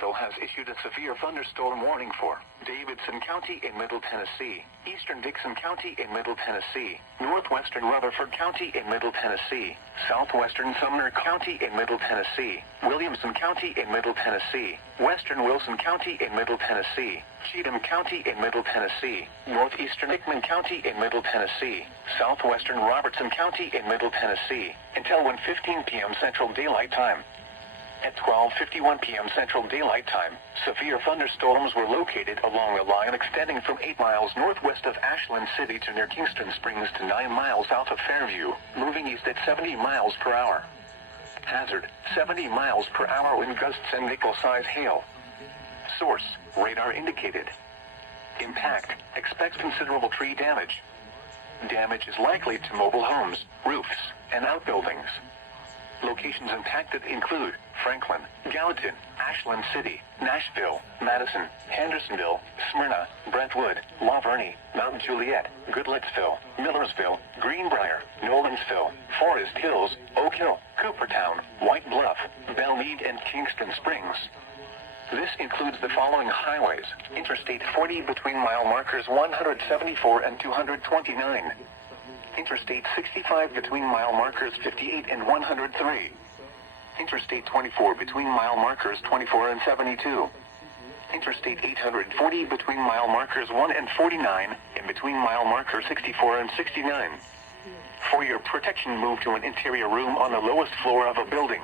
Nashville has issued a severe thunderstorm warning for Davidson County in Middle Tennessee, Eastern Dixon County in Middle Tennessee, Northwestern Rutherford County in Middle Tennessee, Southwestern Sumner County in Middle Tennessee, Williamson County in Middle Tennessee, Western Wilson County in Middle Tennessee, Cheatham County in Middle Tennessee, Northeastern Hickman County in Middle Tennessee, Southwestern Robertson County in Middle Tennessee, until 1:15 p.m. Central Daylight Time. At 12:51 p.m. Central Daylight Time, severe thunderstorms were located along a line extending from 8 miles northwest of Ashland City to near Kingston Springs to 9 miles south of Fairview, moving east at 70 miles per hour. Hazard, 70 miles per hour wind gusts and nickel-size hail. Source, radar indicated. Impact, expects considerable tree damage. Damage is likely to mobile homes, roofs, and outbuildings. Locations impacted include Franklin, Gallatin, Ashland City, Nashville, Madison, Hendersonville, Smyrna, Brentwood, La Vernie, Mount Juliet, Goodlettsville, Millersville, Greenbrier, Nolensville, Forest Hills, Oak Hill, Coopertown, White Bluff, Belmead, and Kingston Springs. This includes the following highways: Interstate 40 between mile markers 174 and 229. Interstate 65 between mile markers 58 and 103. Interstate 24 between mile markers 24 and 72. Interstate 840 between mile markers 1 and 49, and between mile markers 64 and 69. For your protection, move to an interior room on the lowest floor of a building.